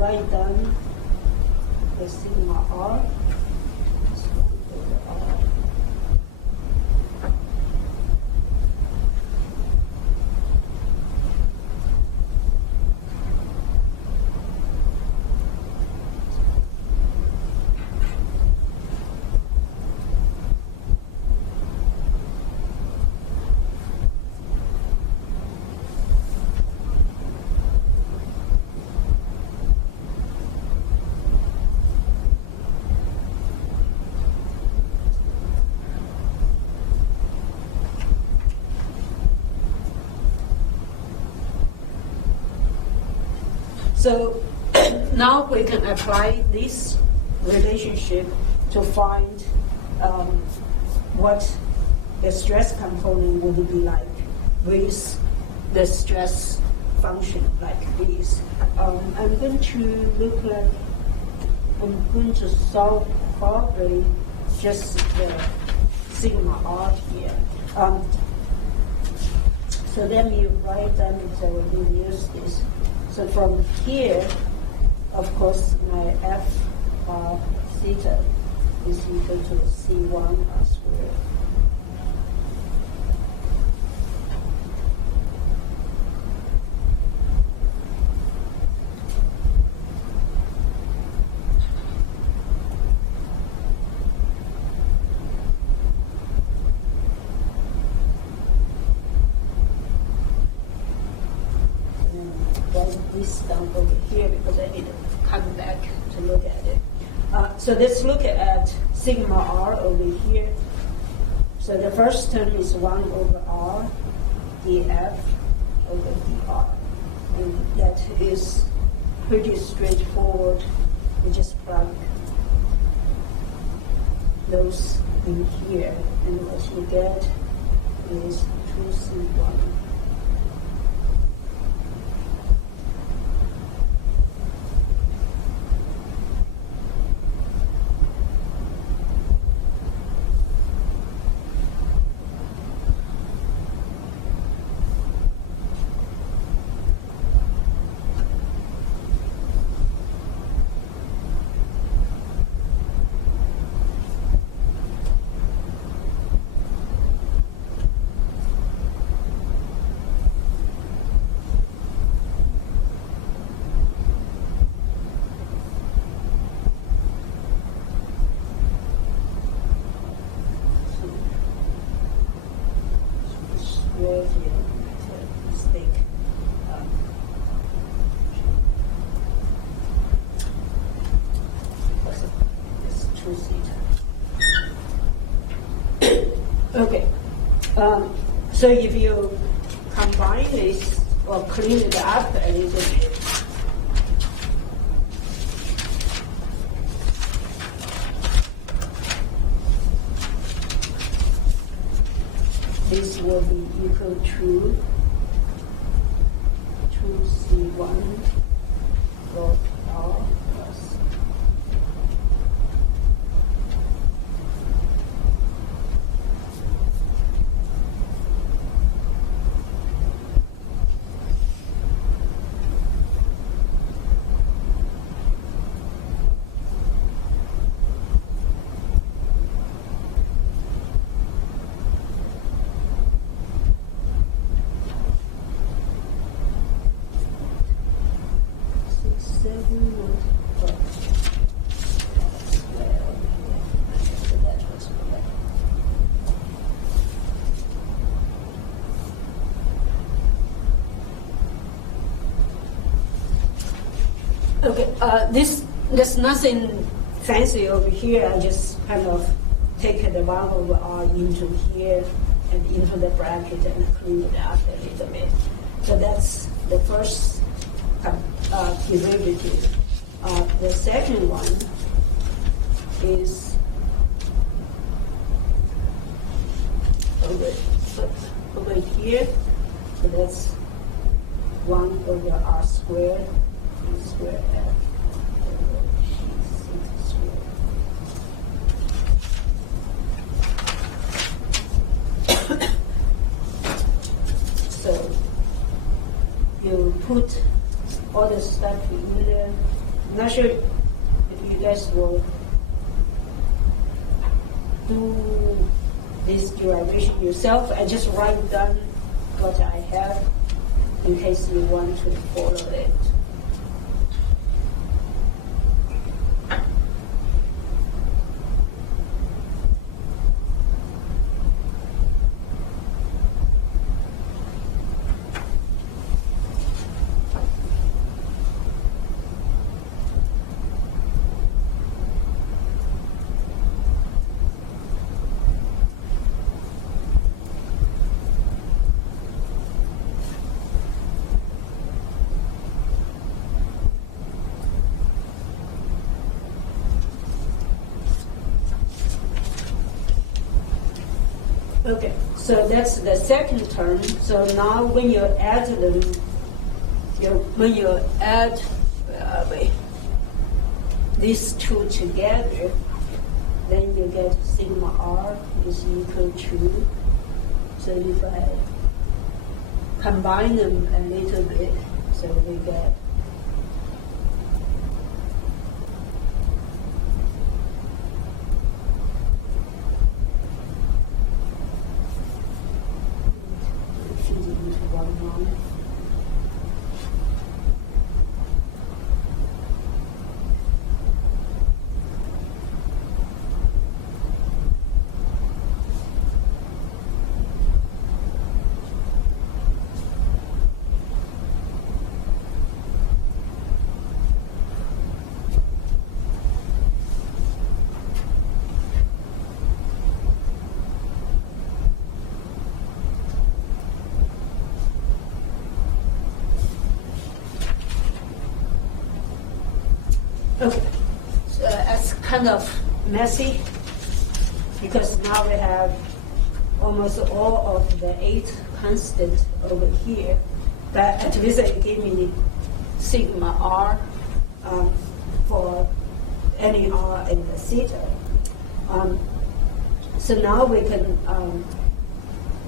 write down the sigma r. It's 1 over r. So now we can apply this relationship to find what the stress component would be like with the stress function like this. I'm going to solve probably just the sigma r here. So let me write down so we use this. So from here, of course, my f theta is equal to C1 r squared. This down over here because I need to come back to look at it. So let's look at sigma r over here. So the first term is 1 over r df over dr. And that is pretty straightforward. We just plug those in here. And what you get is 2c1. Okay, so if you combine this or clean it up a little bit, this will be equal to 2c1 log r plus there's nothing fancy over here. I just kind of take the 1 over r into here and into the bracket and clean it up a little bit. So that's the first derivative. The second one is over here. So that's 1 over r squared, e squared f. So you put all the stuff in there, I'm not sure if you guys will do this derivation yourself. I just write down what I have in case you want to follow it. Okay, so that's the second term. So now when you add them, when you add these two together, then you get sigma r is equal to, so if I combine them a little bit, so we get okay. So that's kind of messy because now we have almost all of the 8 constant over here. But at least it gave me sigma r for any r and the theta. So now we can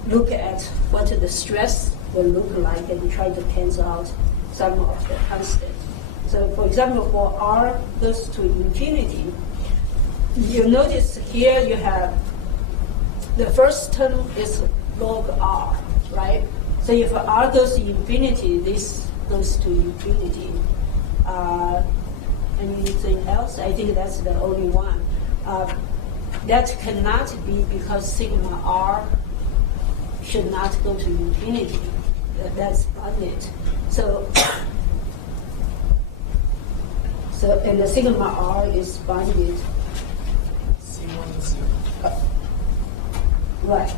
look at what the stress will look like and try to cancel out some of the constant. So for example, for r goes to infinity, you notice here you have the first term is log r, right? So if r goes to infinity, this goes to infinity. Anything else? I think that's the only one. That cannot be because sigma r should not go to infinity. That's bounded. So and the sigma r is bounded. C1 is 0. Right.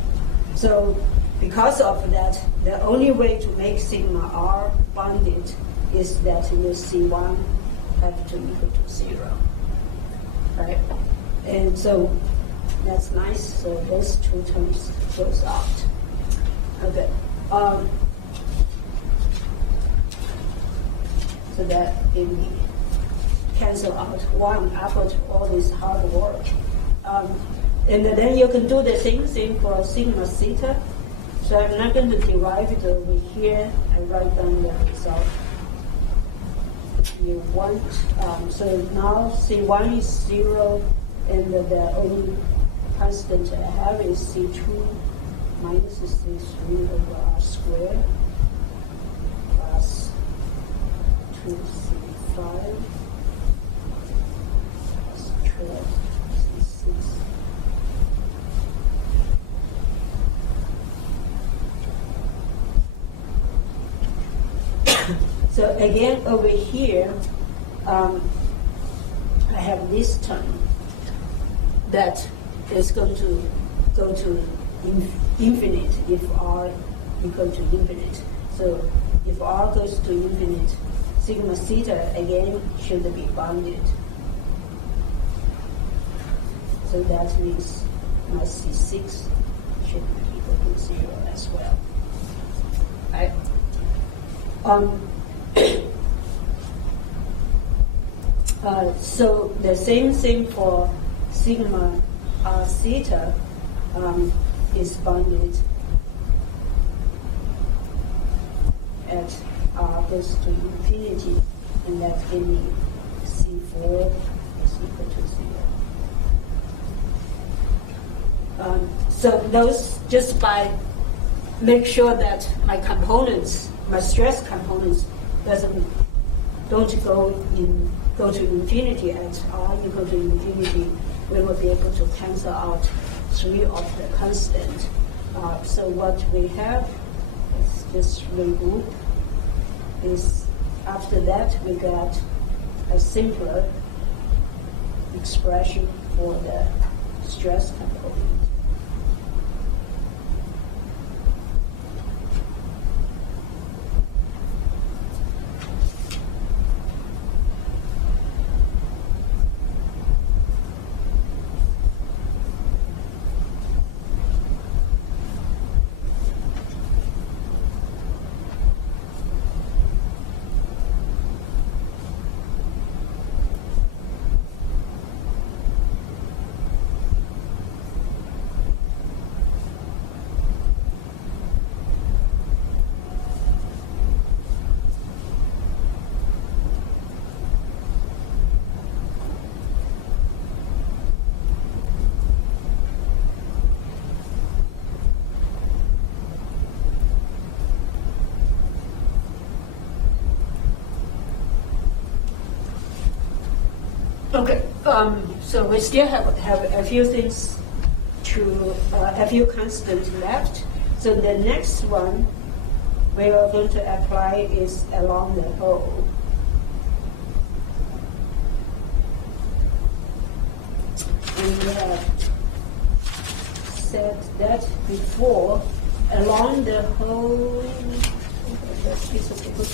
So because of that, the only way to make sigma r bounded is that your C1 have to equal to 0. Right? And so that's nice. So those two terms goes out. Okay. So that gave me cancel out one after all this hard work. And then you can do the same thing for sigma theta. So I'm not going to derive it over here. I write down the result. If you want, so now C1 is 0, and the only constant I have is C2 minus C3 over R squared plus 2C5 plus 12 C6. So again, over here, I have this term that is going to go to infinite if r equal to infinite. So if r goes to infinite, sigma theta again should be bounded. So that means my C6 should be equal to 0 as well. Right? So the same thing for sigma r theta is bounded at r goes to infinity, and that gives me C C4 is equal to 0. So those, just by make sure that my components, my stress components, don't go to infinity at r equal to infinity, we will be able to cancel out 3 of the constant. So what we have is just regroup. Is after that we got a simpler expression for the stress component. Okay, so we still have a few things a few constants left. So the next one we are going to apply is along the hole. And we have said that before, along the whole piece of paper.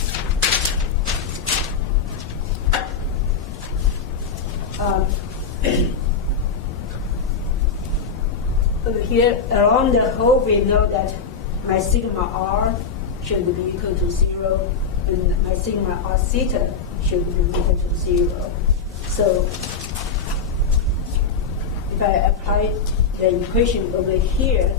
Over here, along the whole, we know that my sigma r should be equal to 0, and my sigma r theta should be equal to 0. So if I apply the equation over here,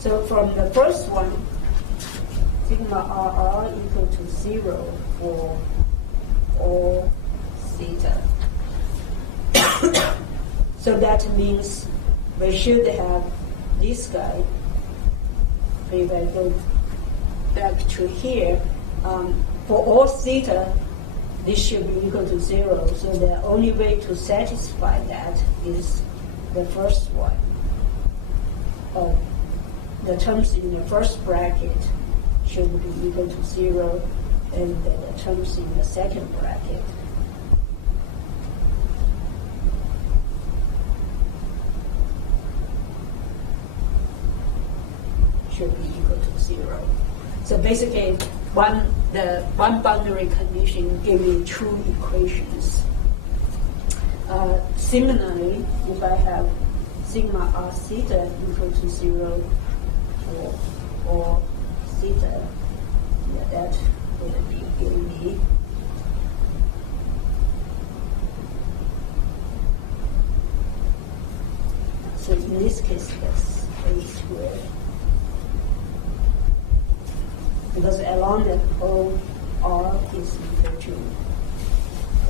so from the first one, sigma r equal to 0 for all theta. So that means we should have this guy. If I go back to here, for all theta, this should be equal to 0. So the only way to satisfy that is the first one. The terms in the first bracket should be equal to 0, and the terms in the second bracket should be equal to 0. So basically, the one boundary condition gives me 2 equations. Similarly, if I have sigma r theta equal to 0 for all theta, that would be giving me so in this case that's a squared, because along the whole r is equal to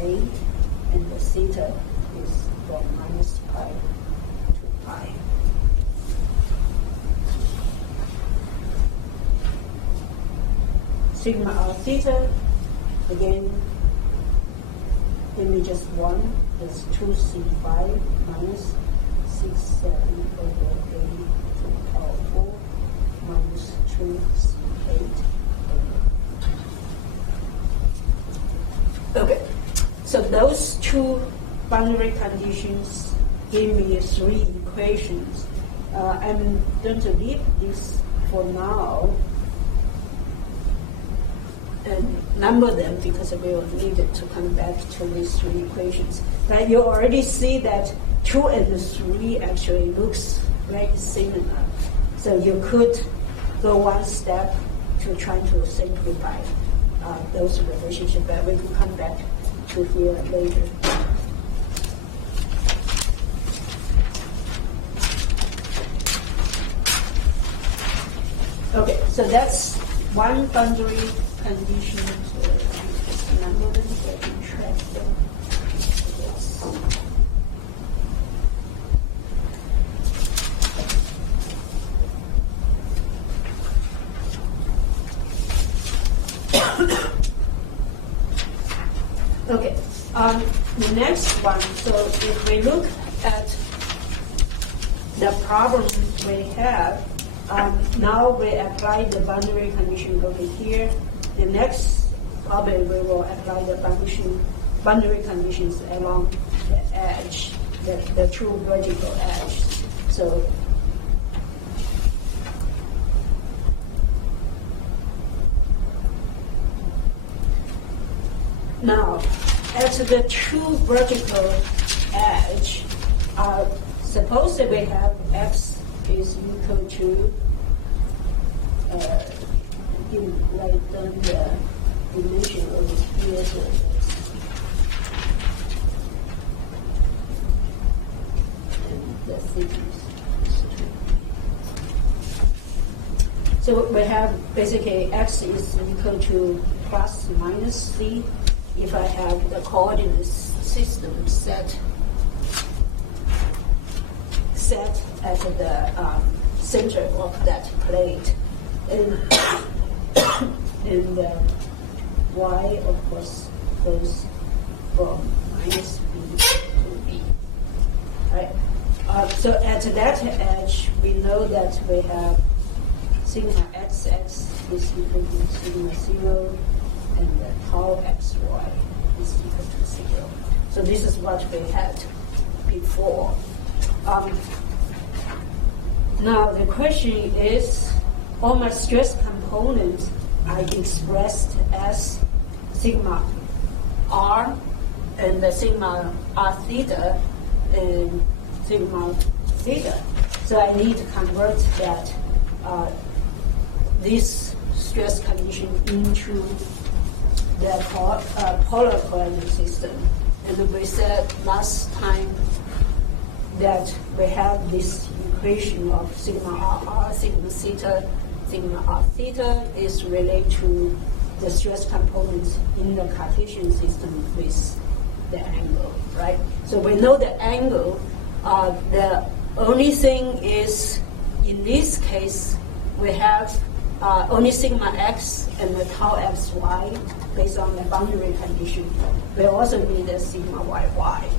a, and the theta is from minus pi to pi. Sigma r theta, again, give me just 1, that's 2c5 minus 6/7 over a to the power 4 minus 2c8 over. Okay, so those 2 boundary conditions give me 3 equations. I'm going to leave this for now and number them because we will need to come back to these 3 equations. But you already see that 2 and 3 actually looks very similar. So you could go one step to try to simplify those relationships, but we can come back to here later. So that's one boundary condition. So just remember them, so I can track them. Yes. Okay, the next one, so if we look at the problem we have, now we apply the boundary condition over here. The next probably we will apply the boundary conditions along the edge, the true vertical edge. So now, at the true vertical edge, suppose that we have x is equal to, write down the dimension over here. And the thickness is 2. So we have basically x is equal to plus minus c. If I have the coordinate system set at the center of that plate, and y, of course, goes from minus b to b. Right? So at that edge, we know that we have sigma xx is equal to sigma 0, and the tau xy is equal to 0. So this is what we had before. Now the question is, all my stress components are expressed as sigma r and the sigma r theta and sigma theta. So I need to convert that this stress condition into the polar coordinate system. And we said last time that we have this equation of sigma r, sigma theta. Sigma r theta is related to the stress components in the Cartesian system with the angle, right? So we know the angle. The only thing is, in this case, we have only sigma x and the tau xy based on the boundary condition. We also need the sigma yy.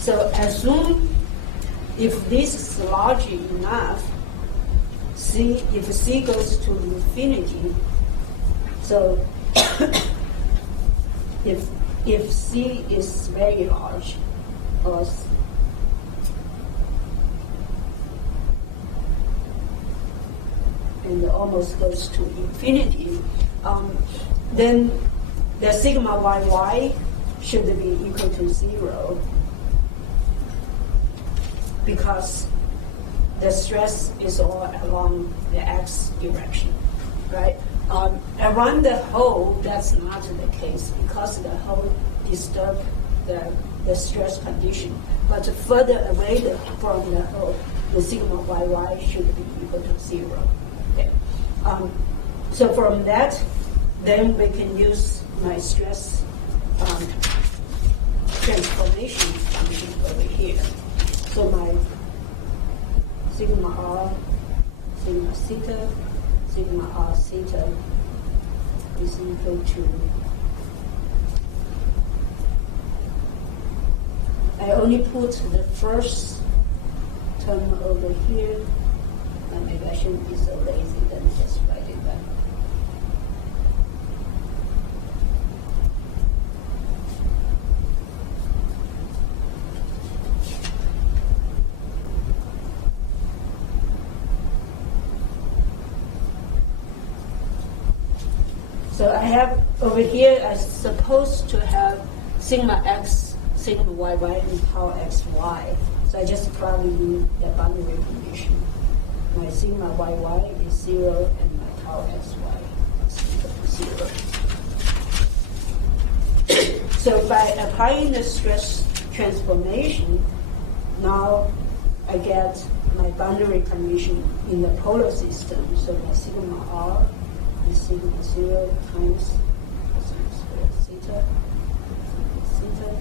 So assume if this is large enough, if c goes to infinity, so if c is very large, or and almost goes to infinity, then the sigma yy should be equal to 0, because the stress is all along the x direction, right? Around the hole, that's not the case, because the hole disturbs the stress condition. But further away from the hole, the sigma yy should be equal to 0. Okay. So from that, then we can use my stress transformation function over here. So my sigma r, sigma theta, sigma r theta is equal to, I only put the first term over here. Maybe I shouldn't be so lazy, then just write it down. So I have over here, I'm supposed to have sigma x, sigma yy, and tau xy. So I just plug in the boundary condition. My sigma yy is 0, and my tau xy is equal to 0. So by applying the stress transformation, now I get my boundary condition in the polar system. So my sigma r is sigma 0 times cosine squared theta. Theta.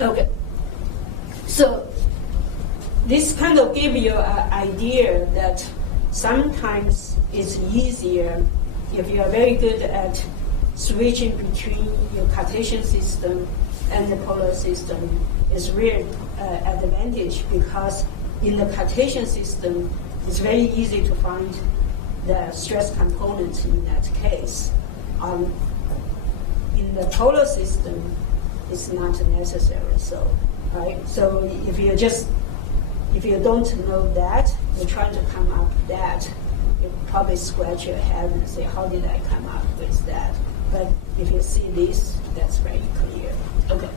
Okay, so this kind of give you an idea that sometimes it's easier if you are very good at switching between your Cartesian system and the polar system. It's real advantage because in the Cartesian system, it's very easy to find the stress component in that case. In the polar system, it's not necessary. So, right? So if you don't know that, you're trying to come up with that, you probably scratch your head and say, how did I come up with that? But if you see this, that's very clear. Okay.